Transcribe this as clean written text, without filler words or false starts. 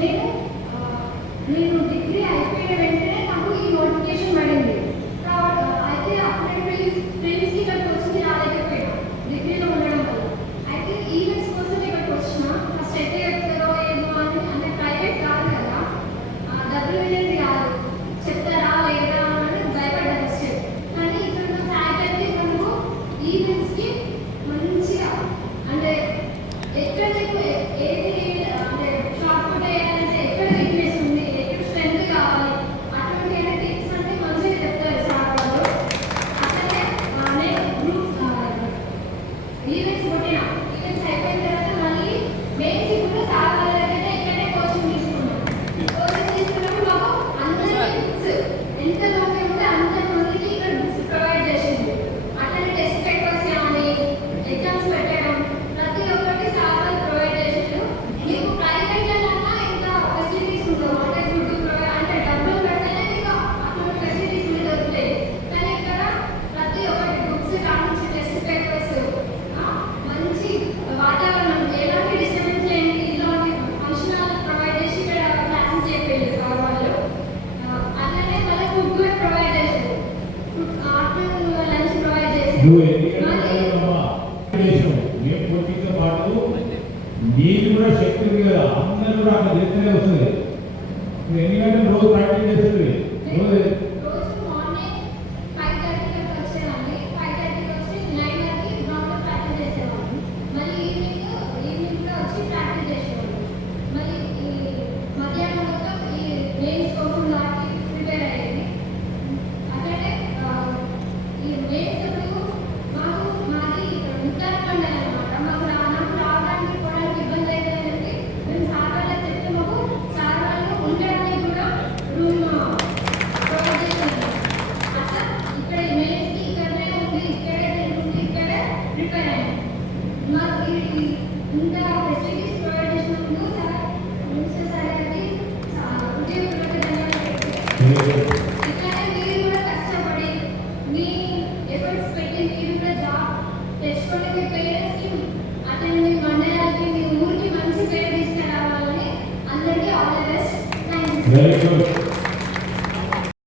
నేను నేను డిగ్రీ అయిపోయిన వెంటనే నాకు ఈ నోటిఫికేషన్ పడింది. అయితే అప్పుడే ఫ్రెండ్స్కి ఇక్కడికి వచ్చి రాలేకపోయినా డిగ్రీలో ఉండడం వల్ల. అయితే ఈవెంట్స్ కోసం ఇక్కడికి వచ్చిన ఫస్ట్ ఎట్లా చెప్తారో ఏమో అని, అంటే ప్రైవేట్ కాదు కదా, డబ్బులు వెళ్ళేది కాదు, చెప్తారా లేదా అని భయపడ్డా ఫస్ట్. కానీ ఇక్కడ ఉన్న ఫ్యాకల్టీ మనకు ఈవెంట్స్కి మంచిగా, అంటే ఎక్కడ ఏది అంటే షార్ట్ పుట్ వేయాలంటే ఎక్కడ వీక్నెస్ ఉంది, ఎక్కడ స్ట్రెంత్ కావాలి, అటువంటి టిప్స్ అంటే మంచిగా చెప్తారు సార్ వాళ్ళు. అట్లనే నేను గ్రూప్ ఈవెంట్స్ కొట్టిన, ఈవెంట్స్ అయిపోయిన తర్వాత మళ్ళీ మెయిన్స్ కూడా సార్ వాళ్ళ దగ్గర ఇక్కడే కోచింగ్ తీసుకున్నాం. కోచింగ్ తీసుకున్నప్పుడు మాకు అందరికీ బుక్స్ ఎంత లోపే ఉంటే అంతమందికి ఇక్కడ బుక్స్ ప్రొవైడ్ చేసింది. అట్లనే టెస్ట్ పేపర్స్ కానీ ఎగ్జామ్స్ పెట్టడం ప్రతి ఒక్కటి సార్ వాళ్ళు ప్రొవైడ్ చేసారు. మీకు ప్రైవేట్లన్నా ఇంకా ఫెసిలిటీస్ ఉండవు, అంటే ఫుడ్ ప్రొవైడ్, అంటే డబ్బులు పెడితేనే మీకు అటువంటి ఫెసిలిటీస్ మీద దొరుకుతాయి. కానీ ఇక్కడ ప్రతి ఒక్కటి బుక్స్ కానించి టెస్ట్ పేపర్స్, మంచి వాతావరణం, ఎలాంటి డిస్టర్బెన్స్ లేని ఇలాంటి ఫంక్షన్ హాల్ ప్రొవైడ్ చేసి ఇక్కడ క్లాసెస్ చెప్పేది సార్ వాళ్ళు. అట్లనే మళ్ళీ ఫుడ్ కూడా ప్రొవైడ్ చేశారు, ఆఫ్టర్నూన్ లంచ్ ప్రొవైడ్ చేశారు. నీకు కూడా శక్తి ఉంది కదా, అందరూ కూడా అక్కడ చేస్తూనే వస్తుంది. నువ్వు ఎన్ని గంటలు రోజు ప్రాక్టీస్ చేస్తుంది? రోజు మార్నింగ్ 5:30కి వచ్చేవాడిని, 5:30కి వచ్చి 9:00కి గ్రౌండ్లో ప్రాక్టీస్ చేసేవాడిని. మళ్ళీ ఈవినింగ్ కూడా వచ్చి ప్రాక్టీస్ చేసేవాడిని. మళ్ళీ ఈ మధ్యాహ్నం మొత్తం ఈ గేమ్స్ కోసం దాటి ప్రిపేర్ అయ్యేది. అట్లనే ఈ గేమ్స్ అప్పుడు మాది ఉత్తరాఖండ్ అనమాట. నాకు రావడానికి పోవడానికి ఇబ్బంది అవుతుందని మేము సార్ వాళ్ళకి చెప్తే మాకు సార్ వాళ్ళు ఉండడానికి కూడా రూమ్ ప్రొవైడ్ చేశారు. అట్లా ఇక్కడ మెయిన్స్కి ఇక్కడనే ఉంది, ఇక్కడే ప్రిపేర్ అయ్యాను. మాకు